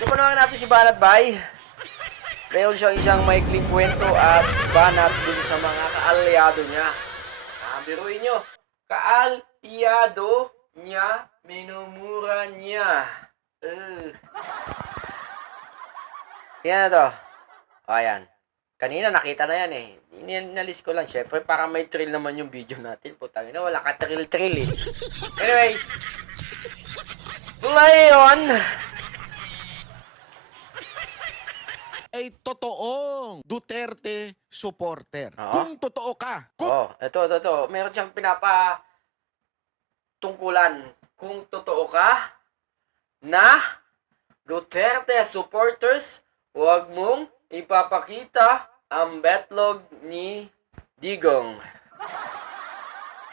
So, panoorin natin si Banat Bay. Meron siyang isang maikling kwento at banat dun sa mga kaalyado niya. Biruin nyo, kaalyado niya, minumura niya. Yan na to. O, ayan. Kanina nakita na yan eh. Inalis ko lang. Syempre, para may thrill naman yung video natin. Putang ina, wala ka thrill eh. Anyway. Play on. Ay totoong Duterte supporter. Kung totoo ka. Ito. Meron siyang tungkulan. Kung totoo ka na Duterte supporters, huwag mong ipapakita ang betlog ni Digong.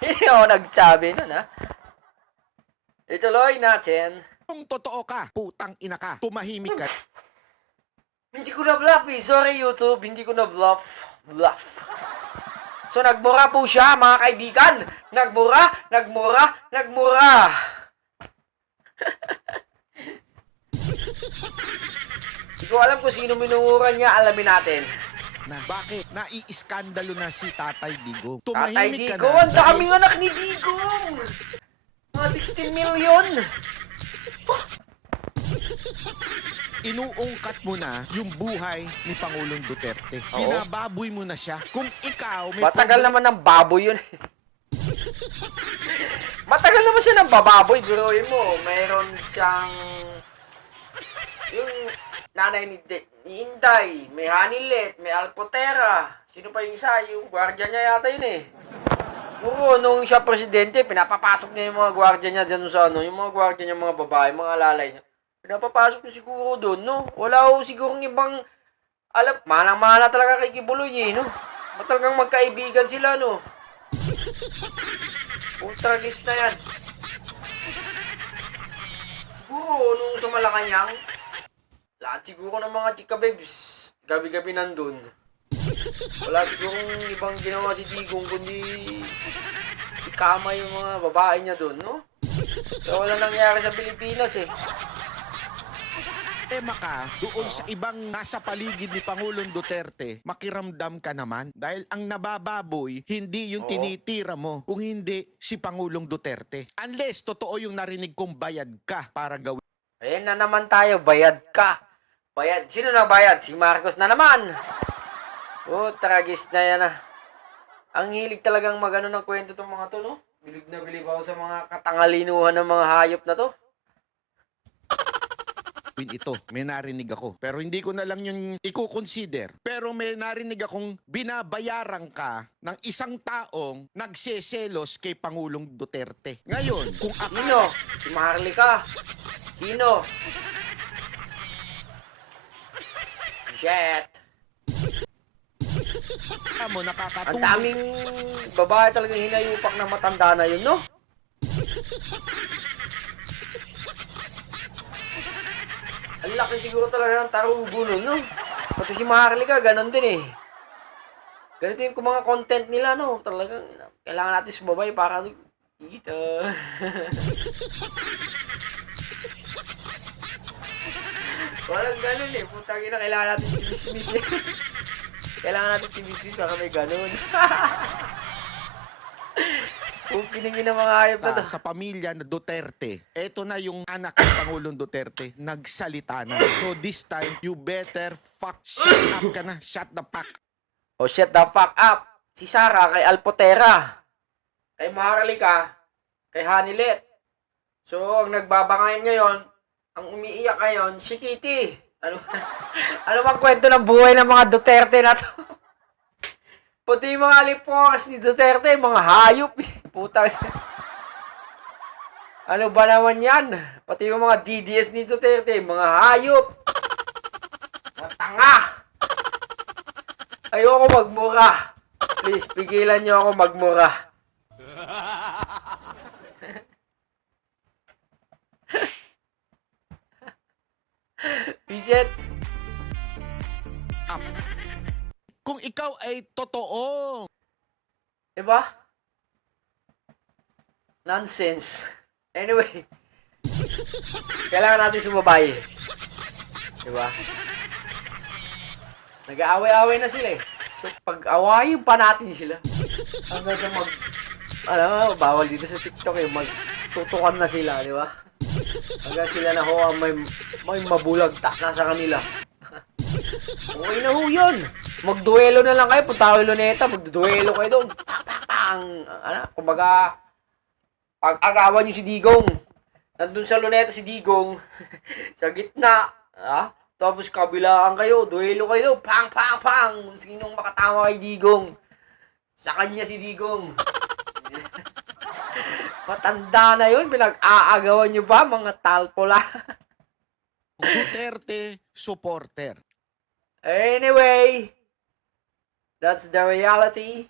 Hindi ako nagsabi nun, ha? Ituloy natin. Kung totoo ka, putang ina ka, tumahimik ka. Hindi ko na-bluff eh. Sorry, YouTube. Hindi ko na-bluff. So, nagmura po siya, mga kaibigan. Nagmura. Hindi ko alam kung sino minumura niya. Alamin natin. Na bakit? Naiiskandalo na si Tatay Digong. Tatay Tumahimik ka Digong. na. Ang daming anak ni Digong. Mga 16 million. Inuungkat mo na yung buhay ni Pangulong Duterte. Oo. Binababoy mo na siya. Kung ikaw may Matagal naman ng baboy yun. Matagal naman siya ng bababoy. Biruin mo, mayroon siyang yung nanay ni Inday, may Hanilet, may Alpotera. Sino pa yung isa? Yung gwardiya niya yata yun eh. Oo, nung siya presidente, pinapapasok niya yung mga gwardiya niya dyan sa ano, yung mga gwardiya niya, mga babae, mga lalay niya. Pinapapasok niya siguro doon, no? Wala ho sigurong ibang, manang-mana talaga kay Kibuloy eh, no? Talagang magkaibigan sila, no? Ultragis na yan. Siguro, nung sa Malacanang, lahat siguro ng mga chika babes, gabi-gabi nandun. Wala sigurong ibang ginawa si Digong, kundi ikama yung mga babae niya doon, no? Kaya wala nangyari sa Pilipinas, eh. tema ka doon sa ibang nasa paligid ni Pangulong Duterte, makiramdam ka naman. Dahil ang nabababoy, hindi yung tinitira mo, kung hindi si Pangulong Duterte. Unless totoo yung narinig kong bayad ka para gawin. Ayan na naman tayo, bayad ka. Bayad. Sino na bayad? Si Marcos na naman. Tragis na yan ah. Ang hilig talagang magano ng kwento tong mga to, no? Bilib na bilib ako sa mga katangalinuhan ng mga hayop na to. Ito, may narinig ako. Pero hindi ko na lang yung i-consider. Pero may narinig akong binabayaran ka ng isang taong nagseselos kay Pangulong Duterte. Ngayon, kung Sino? akala... Si Maharlika. Sino? Shit. mo Ang nakakatulong... daming babae talagang hinayupak na matanda na yun, no? Ang laki siguro talaga ng tarugo nun, no? Pati si Maharlika, ganon din eh. Ganito yung mga content nila, no? Talagang kailangan natin sumabay para kita. Walang ganon eh. Putang ina, kailangan natin chimis-chimis eh. Kailangan natin chimis-chimis para may ganon. Kung kiningin ng mga hayop na to. sa pamilya na Duterte, eto na yung anak ng Pangulong Duterte, nagsalita na. So this time, you better shut up ka na. Shut the fuck. Oh, shut the fuck up. Si Sarah kay Alpotera. Kay Maharlika. Kay Hanilet. So, ang nagbabangayan ngayon, ang umiiyak ngayon, si Kitty. Ano bang kwento ng buhay ng mga Duterte na to? Pati yung mga lipokas ni Duterte, mga hayop. Puta. Ano ba naman yan? Pati yung mga DDS ni Duterte, mga hayop. Mga tanga. Ayoko magmura. Please, pigilan nyo ako magmura. Piset. Kung ikaw ay totoo. Diba? Nonsense. Anyway. Kailangan natin sumabay. Diba? Nag-aaway-aaway na sila eh. So, pag-awayin pa natin sila. Hanggang sa alam mo, bawal dito sa TikTok eh. Magtutukan na sila, di ba? Hanggang sila na ho, may mabulagtak na sa kanila. Okay na ho yun. Magduelo na lang kayo. Punta kayo Luneta, magduelo kayo doon. Pang, pang, pang. Kumbaga, pag-agawan nyo si Digong. Nandun sa Luneta si Digong. Sa gitna. Tapos kabilaan kayo. Duelo kayo. Pang, pang, pang. Sinong makatawa kay Digong? Sa kanya si Digong. Matanda na yun. Pinag-aagawan nyo ba mga talpola? Duterte supporter. Anyway, that's the reality.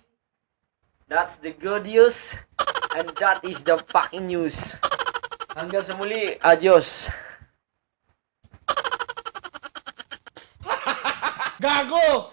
That's the good news. And that is the fucking news. Hanggang sa muli. Adios. Gago!